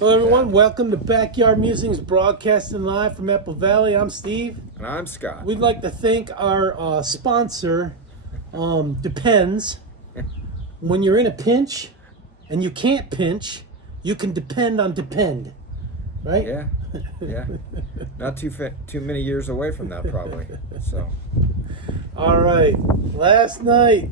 Hello, everyone. Welcome to Backyard Musings, broadcasting live from Apple Valley. I'm Steve. And I'm Scott. We'd like to thank our sponsor, Depends. When you're in a pinch and you can't pinch, you can depend on Depend, right? Yeah. Not too many years away from that, probably. So. All right. Last night,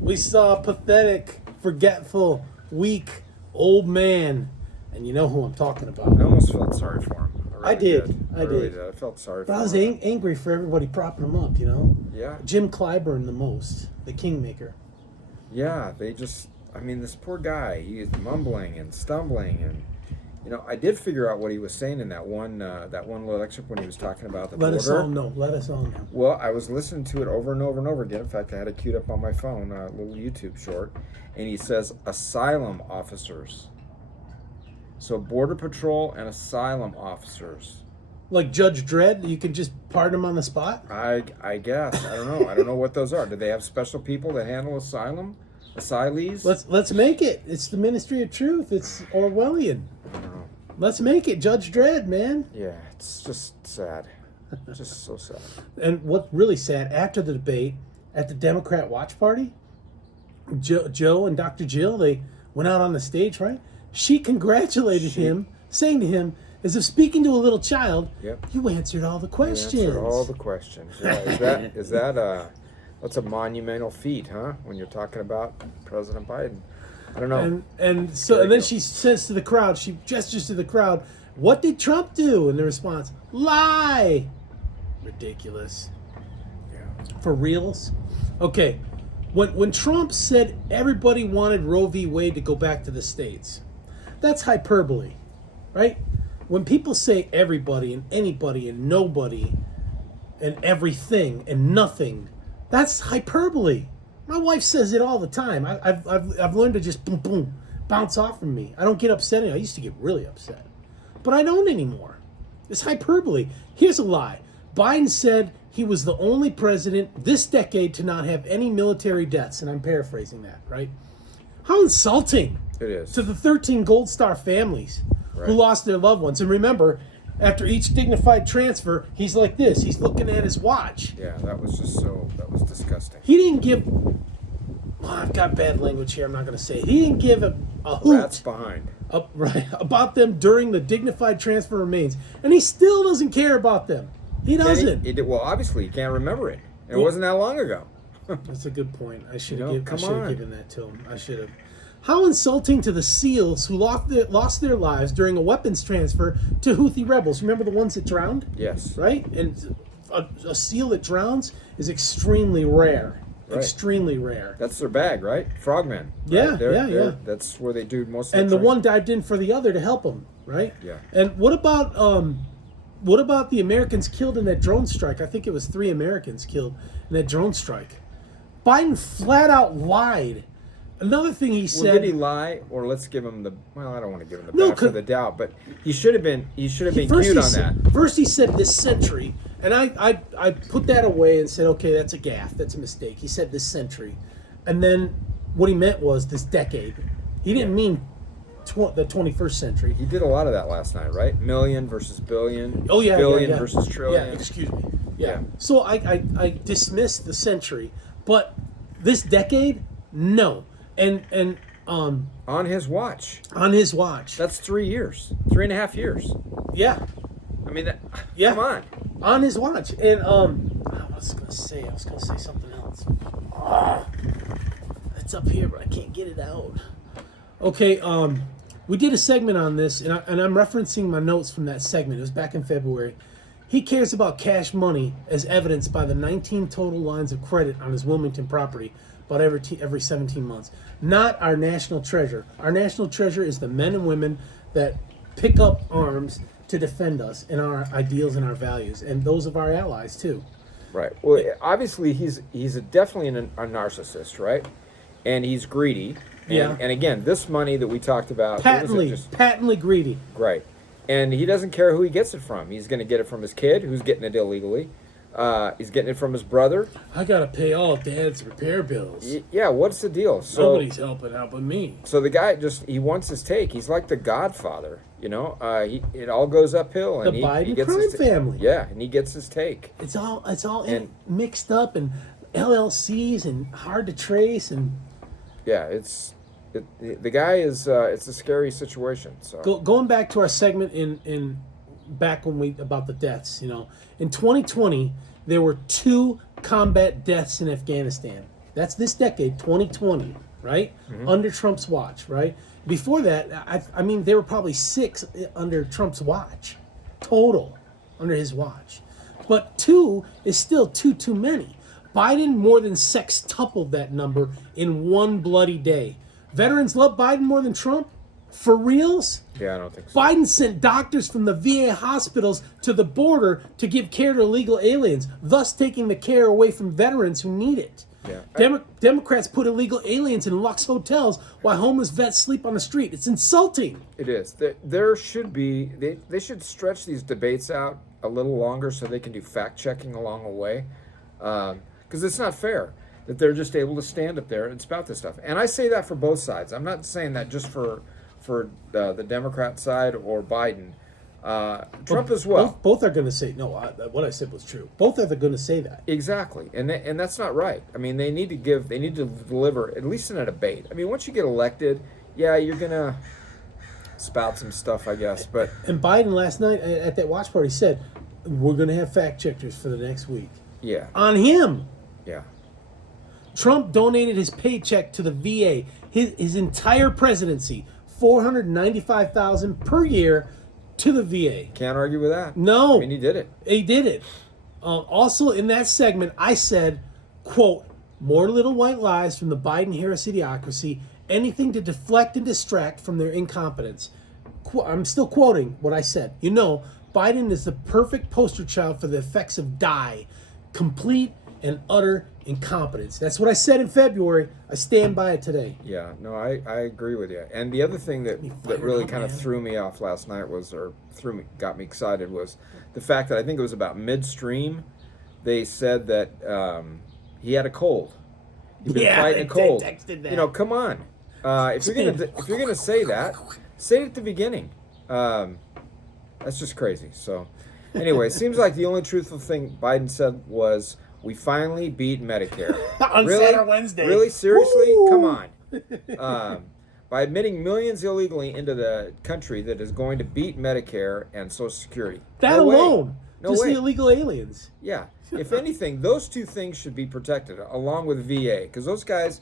we saw a pathetic, forgetful, weak, old man. And you know who I'm talking about. I almost felt sorry for him. I did. I really did. I felt sorry for him. But I was angry for everybody propping him up, you know? Yeah. Jim Clyburn the most, the kingmaker. Yeah, this poor guy, he is mumbling and stumbling. And, I did figure out what he was saying in that one little excerpt when he was talking about the border. Let us all know. Well, I was listening to it over and over and over again. In fact, I had it queued up on my phone, a little YouTube short. And he says, asylum officers. So Border Patrol and asylum officers. Like Judge Dredd, you can just pardon him on the spot? I guess. I don't know. I don't know what those are. Do they have special people that handle asylees? Let's make it. It's the Ministry of Truth. It's Orwellian. I don't know. Let's make it Judge Dredd, man. Yeah, it's just sad. Just so sad. And what's really sad, after the debate at the Democrat Watch Party, Joe and Dr. Jill, they went out on the stage, right? She congratulated him, saying to him, as if speaking to a little child, Yep. You answered all the questions. You answered all the questions. Yeah, that's a monumental feat, huh? When you're talking about President Biden. I don't know. And then she says to the crowd, she gestures to the crowd, what did Trump do? And the response, lie. Ridiculous. Yeah. For reals? Okay. When Trump said everybody wanted Roe v. Wade to go back to the states, that's hyperbole, right? When people say everybody and anybody and nobody and everything and nothing, that's hyperbole. My wife says it all the time. I've learned to just boom, boom, bounce off from me. I don't get upset anymore. I used to get really upset. But I don't anymore. It's hyperbole. Here's a lie. Biden said he was the only president this decade to not have any military deaths, and I'm paraphrasing that, right? How insulting. It is. To the 13 Gold Star families who lost their loved ones. And remember, after each dignified transfer, he's like this. He's looking at his watch. Yeah, that was disgusting. He didn't give... Well, I've got bad language here. I'm not going to say it. He didn't give a hoot. Rats behind. About them during the dignified transfer remains. And he still doesn't care about them. He doesn't. Well, obviously, you can't remember it. It wasn't that long ago. That's a good point. I should have given that to him. I should have. How insulting to the SEALs who lost their lives during a weapons transfer to Houthi rebels. Remember the ones that drowned? Yes. Right? And a SEAL that drowns is extremely rare. Right. Extremely rare. That's their bag, right? Frogmen. Yeah, right? yeah. That's where they do most of And the one dived in for the other to help him, right? Yeah. And what about the Americans killed in that drone strike? I think it was 3 Americans killed in that drone strike. Biden flat out lied. Another thing he said. Well, did he lie, or let's give him the? Well, I don't want to give him the benefit of the doubt, but he should have been. He should have been cute on that. First, he said this century, and I put that away and said, okay, that's a gaffe, that's a mistake. He said this century, and then what he meant was this decade. He didn't mean the 21st century. He did a lot of that last night, right? Million versus billion. Oh yeah, billion yeah. versus trillion. Yeah, excuse me. Yeah. So I dismissed the century, but this decade, no. And on his watch. On his watch. That's 3 years, 3.5 years. Yeah. I mean, come on. On his watch, and I was gonna say something else. It's up here, but I can't get it out. Okay. We did a segment on this, and I'm referencing my notes from that segment. It was back in February. He cares about cash money as evidenced by the 19 total lines of credit on his Wilmington property. About every 17 months. Not our national treasure. Our national treasure is the men and women that pick up arms to defend us and our ideals and our values, and those of our allies too. Right. Well, obviously he's definitely a narcissist, right? And he's greedy. And, and again, this money that we talked about, patently greedy. Right. And he doesn't care who he gets it from. He's going to get it from his kid, who's getting it illegally. He's getting it from his brother. I gotta pay all Dad's repair bills. Yeah, what's the deal? So, Nobody's helping out but me. So the guy he wants his take. He's like the Godfather, you know. It all goes uphill, and The he Biden gets crime his family. Yeah, and he gets his take. It's all mixed up and LLCs and hard to trace and. Yeah, the guy is. It's a scary situation. So Going back to our segment in back when about the deaths, you know, in 2020 there were 2 combat deaths in Afghanistan. That's this decade, 2020, right? Under Trump's watch, right? Before that, I mean, there were probably 6 under Trump's watch, total, under his watch. But 2 is still too many. Biden more than sextupled that number in one bloody day. Veterans love Biden more than Trump? For reals? yeah, I don't think so. Biden sent doctors from the VA hospitals to the border to give care to illegal aliens, thus taking the care away from veterans who need it. Yeah. Democrats put illegal aliens in Lux hotels while homeless vets sleep on the street. It's insulting. It is. There should be. They should stretch these debates out a little longer so they can do fact checking along the way, because it's not fair that they're just able to stand up there and spout this stuff. And I say that for both sides. I'm not saying that just for the Democrat side or Biden. Trump as well. Both are going to say, no, what I said was true. Both are going to say that. Exactly, and that's not right. I mean, they need to deliver, at least in a debate. I mean, once you get elected, yeah, you're gonna spout some stuff, I guess. But And Biden last night at that watch party said, we're going to have fact checkers for the next week. yeah, On him. yeah, Trump donated his paycheck to the VA, his entire presidency, $495,000 per year to the VA. can't argue with that. No. I mean, he did it. He did it. Also, in that segment, I said, quote, more little white lies from the Biden-Harris idiocracy, anything to deflect and distract from their incompetence. I'm still quoting what I said. You know, Biden is the perfect poster child for the effects of die, complete and utter incompetence. That's what I said in February. I stand by it today. Yeah, no, I agree with you. And the other thing that really kind of threw me off last night got me excited was the fact that I think it was about midstream. They said that he had a cold. He'd been fighting a cold. They texted that. You know, come on. If you're gonna say that, say it at the beginning. That's just crazy. So, anyway, it seems like the only truthful thing Biden said was, "We finally beat Medicare." On really? Saturday, Wednesday. Really? Seriously? Woo! Come on. By admitting millions illegally into the country that is going to beat Medicare and Social Security. That No way. alone. No Just way. the illegal aliens. Yeah. If anything, those 2 things should be protected along with VA, because those guys,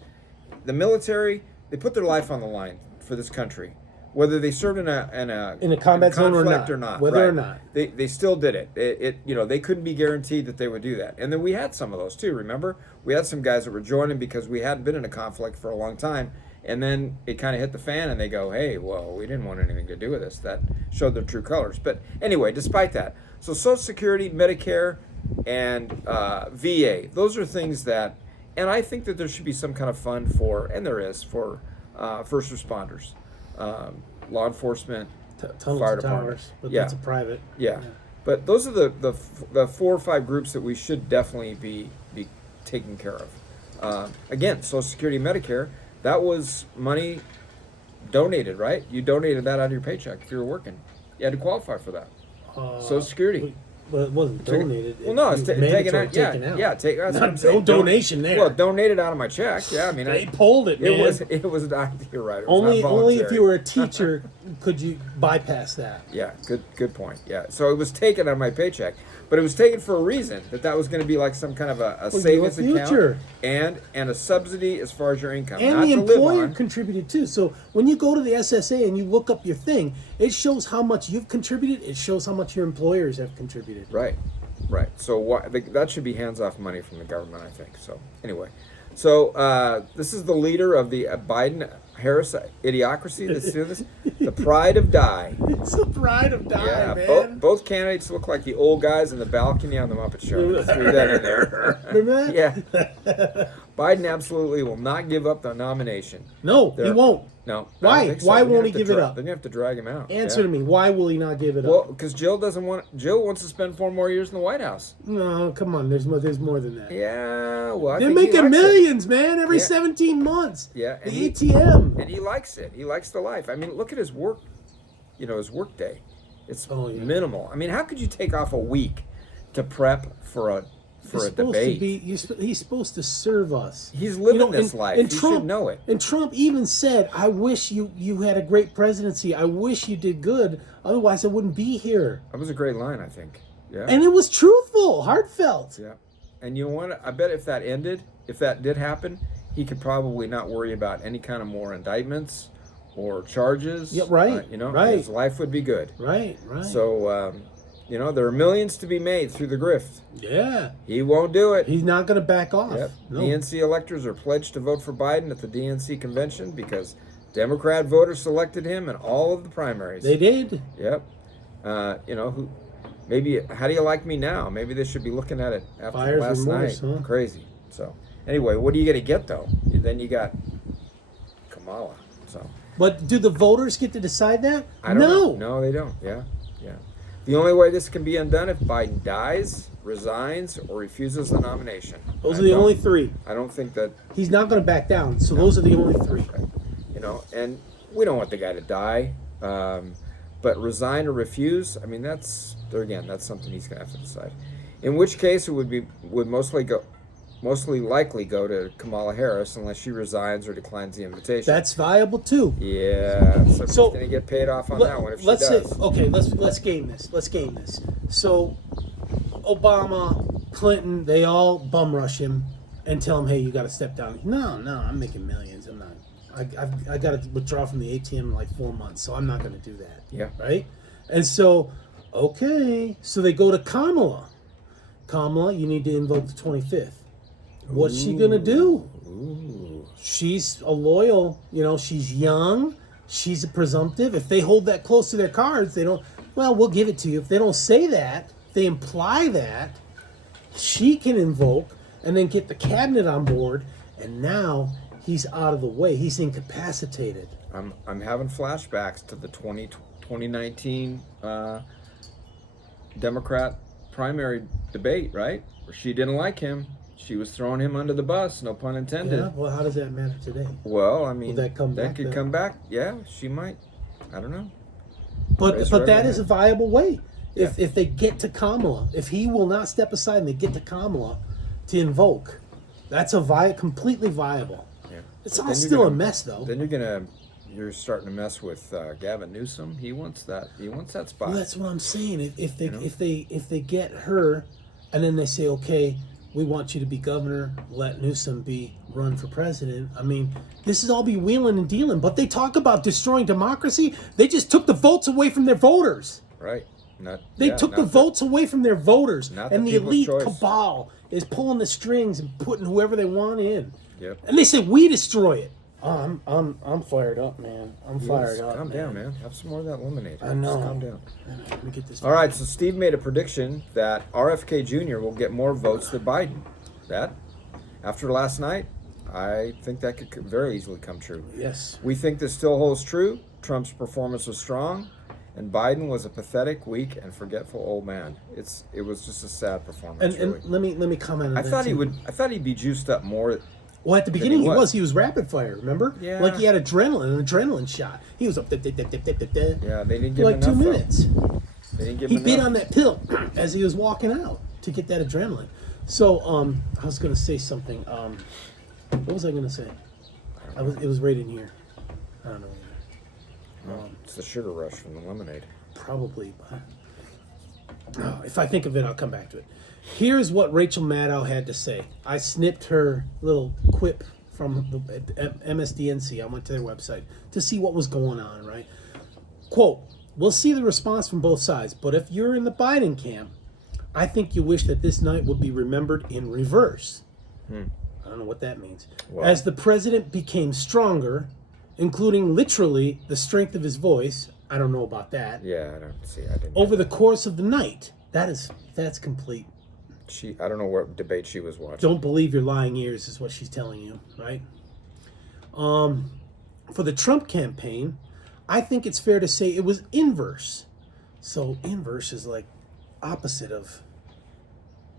the military, they put their life on the line for this country, whether they served in a combat zone or conflict not, right. whether or not. They still did it. They couldn't be guaranteed that they would do that. And then we had some of those too. Remember, we had some guys that were joining because we hadn't been in a conflict for a long time, and then it kind of hit the fan, and they go, "Hey, well, we didn't want anything to do with this." That showed their true colors. But anyway, despite that, so Social Security, Medicare, and VA, those are things that, and I think that there should be some kind of fund for, and there is, for first responders, law enforcement, Tunnels fire and departments. towers, but Yeah. that's a private. Yeah. But those are the 4 or 5 groups that we should definitely be taking care of. Again, Social Security, Medicare, that was money donated, right? You donated that out of your paycheck if you were working. You had to qualify for that. Social Security. Well, it wasn't donated. Well, no, it's taken mandatory out. taken out. Yeah. That's what I'm No saying. donation there. Well, donated out of my check. Yeah, I mean, They pulled it, man. It was. You're right. It was Only not if voluntary. you were a teacher could you bypass that. Yeah, good point. Yeah, so it was taken out of my paycheck, but it was taken for a reason. That was going to be like some kind of a savings future. account and a subsidy as far as your income, And not the to live employer on. contributed too. So when you go to the SSA and you look up your thing, it shows how much you've contributed. It shows how much your employers have contributed. Right. So that should be hands-off money from the government, I think. So anyway, so this is the leader of the Biden-Harris idiocracy that's doing this. The pride of die. It's the pride of die, Yeah, man. both candidates look like the old guys in the balcony on the Muppet Show. Threw that in there. Remember that? Yeah. Biden absolutely will not give up the nomination. No, he They're- won't. No. Why? I don't think so. Why They're gonna won't he have to give it up? They're going to have to drag him out. Answer to me. Why will he not give it Well, up? because Jill doesn't want. Jill wants to spend 4 more years in the White House. No, come on. There's more than that. Yeah, well, I They're think he making likes it. millions, man, every Yeah. 17 months. Yeah, The and he- ATM. And he likes it. He likes the life. I mean, look at his work. His work day. It's minimal. I mean, how could you take off a week to prep for a debate? He's supposed to serve us. He's living this life. And He Trump, should know it. And Trump even said, "I wish you had a great presidency. I wish you did good. Otherwise, I wouldn't be here." That was a great line, I think. Yeah. And it was truthful, heartfelt. Yeah. And you know what? I bet if that did happen, he could probably not worry about any kind of more indictments or charges. Yeah, right. Right. His life would be good. Right. So, there are millions to be made through the grift. Yeah. He won't do it. He's not going to back off. Yep. No. DNC electors are pledged to vote for Biden at the DNC convention because Democrat voters selected him in all of the primaries. They did. Yep. Maybe, how do you like me now? Maybe they should be looking at it after Buyer's last remorse, night. huh? Crazy. So, anyway, what are you going to get, though? Then you got Kamala. So, But do the voters get to decide that? I don't know. No, they don't. Yeah. The only way this can be undone if Biden dies, resigns, or refuses the nomination. Those are the only three. I don't think that. He's not going to back down. So those are the only three. And we don't want the guy to die. But resign or refuse, I mean, that's something he's going to have to decide. In which case, it would mostly likely go to Kamala Harris unless she resigns or declines the invitation. That's viable too. Yeah, so she's going to get paid off on that one if she does. Let's game this. So Obama, Clinton, they all bum rush him and tell him, "Hey, you got to step down." No, I'm making millions. I'm not. I got to withdraw from the ATM in like 4 months, so I'm not going to do that. Yeah. Right. And so, so they go to Kamala. Kamala, you need to invoke the 25th. What's she gonna do? Ooh. She's a loyal, she's young, she's a presumptive. If they hold that close to their cards, they don't, we'll give it to you. If they don't say that, they imply that, she can invoke and then get the cabinet on board, and now he's out of the way. He's incapacitated. I'm having flashbacks to the 2019 Democrat primary debate, right? Where she didn't like him. She was throwing him under the bus, no pun intended. Yeah, well, how does that matter today? Well, I mean, will that come back? That could come back. Yeah, she might. I don't know. But that is a viable way. Yeah. If they get to Kamala, if he will not step aside and they get to Kamala to invoke, that's completely viable. Yeah. It's all still a mess, though. Then you're starting to mess with Gavin Newsom. He wants that spot. Well, that's what I'm saying. If they get her, and then they say, okay, we want you to be governor, let Newsom run for president. I mean, this is all be wheeling and dealing. But they talk about destroying democracy. They just took the votes away from their voters. Right. They took the votes away from their voters. And the elite choice. cabal is pulling the strings and putting whoever they want in. Yep. And they say we destroy it. Oh, I'm fired up, man. I'm fired up. Calm down, man. Have some more of that lemonade. I know. Just calm down. Let me get this. All right, so Steve made a prediction that RFK Jr. will get more votes than Biden. That, after last night, I think that could very easily come true. Yes. We think this still holds true. Trump's performance was strong, and Biden was a pathetic, weak, and forgetful old man. It was just a sad performance. And let me comment on that. I thought he'd be juiced up more. Well, at the beginning, he was rapid fire, remember? Yeah. Like he had an adrenaline shot. He was up, Yeah, they didn't give like him enough. 2 minutes. They didn't give He him bit enough. on that pill as he was walking out to get that adrenaline. So, I was going to say something. What was I going to say? It was right in here. I don't know. It's the sugar rush from the lemonade. Probably. If I think of it, I'll come back to it. Here's what Rachel Maddow had to say. I snipped her little quip from the MSDNC. I went to their website to see what was going on, right? Quote, "We'll see the response from both sides, but if you're in the Biden camp, I think you wish that this night would be remembered in reverse." I don't know what that means. Wow. As the president became stronger, including literally the strength of his voice, I don't know about that, Yeah, I don't see. I didn't. over the course of the night, that's complete I don't know what debate she was watching. Don't believe your lying ears is what she's telling you, right? For the Trump campaign, I think it's fair to say it was inverse. So inverse is like opposite of,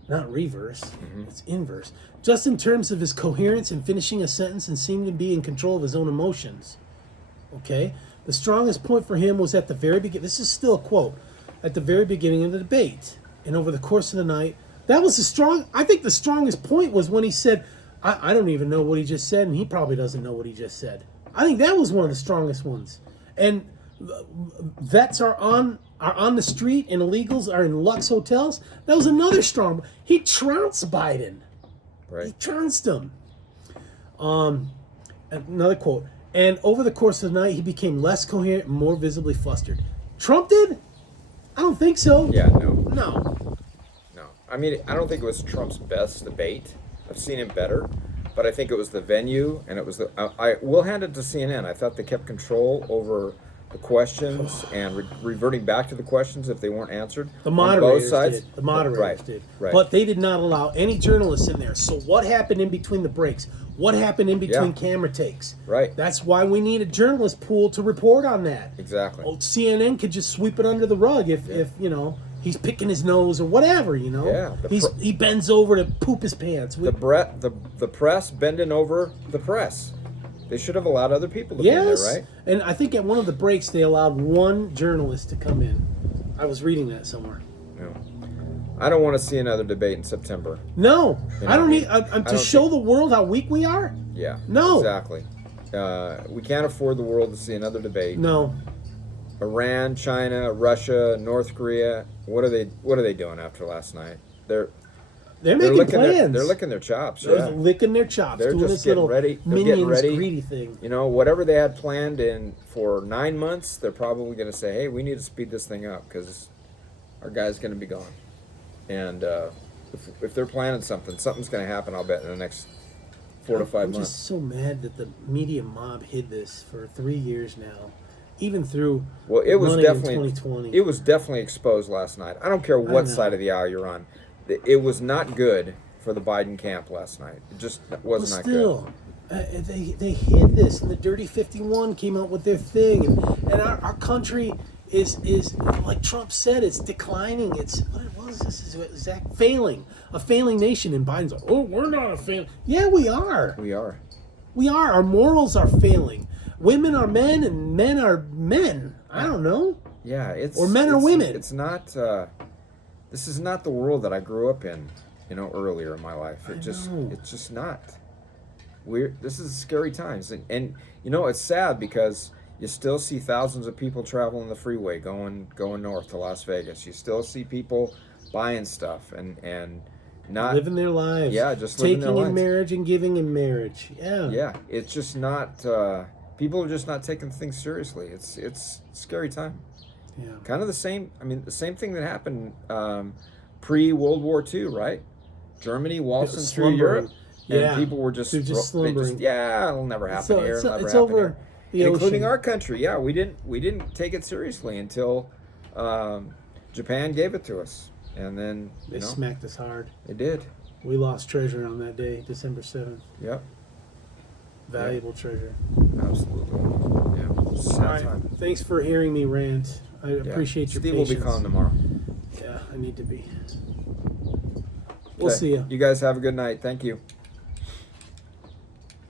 not reverse, it's inverse. Just in terms of his coherence in finishing a sentence and seemed to be in control of his own emotions. Okay? The strongest point for him was at the very beginning. This is still a quote. At the very beginning of the debate. And over the course of the night, that was I think the strongest point was when he said, I don't even know what he just said, and he probably doesn't know what he just said. I think that was one of the strongest ones. And vets are on the street and illegals are in Lux hotels. That was another strong. He trounced Biden. Right. He trounced him. Another quote. And over the course of the night, he became less coherent and more visibly flustered. Trump did? I don't think so. Yeah, no. No. No. I mean, I don't think it was Trump's best debate. I've seen him better. But I think it was the venue, and it was I will hand it to CNN. I thought they kept control over the questions and reverting back to the questions if they weren't answered. The moderators both sides. did. The moderators did. Right. But they did not allow any journalists in there. So what happened in between the breaks? What happened in between camera takes? Right. That's why we need a journalist pool to report on that. Exactly. CNN could just sweep it under the rug if you know, he's picking his nose or whatever, you know. Yeah. He bends over to poop his pants. The press bending over the press. They should have allowed other people to be in there, right? And I think at one of the breaks they allowed one journalist to come in. I was reading that somewhere. No. I don't want to see another debate in September. No, You know, I don't need to show the world how weak we are. Yeah. No. Exactly. We can't afford the world to see another debate. No. Iran, China, Russia, North Korea. What are they doing after last night? They're making licking plans. They're licking their chops. They're licking their chops. They're doing just this getting little ready. They're minions getting ready. greedy thing. You know, whatever they had planned for 9 months, they're probably going to say, "Hey, we need to speed this thing up because our guy's going to be gone." And if they're planning something's going to happen. I'll bet in the next 4 to 5 I'm months. just so mad that the media mob hid this for 3 years now, even through It was running in definitely 2020. It was definitely exposed last night. I don't care what side of the aisle you're on. It was not good for the Biden camp last night. It just was not good. They hid this, and the Dirty 51 came out with their thing, and our country is like Trump said, it's declining. It's what is this? Is that failing? A failing nation? And Biden's like, oh, we're not a failing. Yeah, we are. We are. We are. Our morals are failing. Women are men, and men are men. I don't know. Yeah, or men are women. It's not. This is not the world that I grew up in. You know, earlier in my life, it's just not. This is scary times, and you know it's sad because you still see thousands of people traveling the freeway going north to Las Vegas. You still see people buying stuff and not living their lives. Yeah, just living their lives. Taking in marriage and giving in marriage. Yeah. Yeah, it's just not. People are just not taking things seriously. It's a scary time. Yeah. Kind of the same. I mean, the same thing that happened pre-World War II, right? Germany waltzing through Europe, and people were just slumbering. It'll never happen here. It'll never it's happen over here. the Including ocean. our country. Yeah, we didn't take it seriously until Japan gave it to us, and then They smacked us hard. They did. We lost treasure on that day, December 7th. Yep. Valuable treasure. Absolutely. Yeah. Sad All right. time. Thanks for hearing me rant. I appreciate your Steve patience. will be calm tomorrow. Yeah, I need to be. We'll see you. You guys have a good night. Thank you.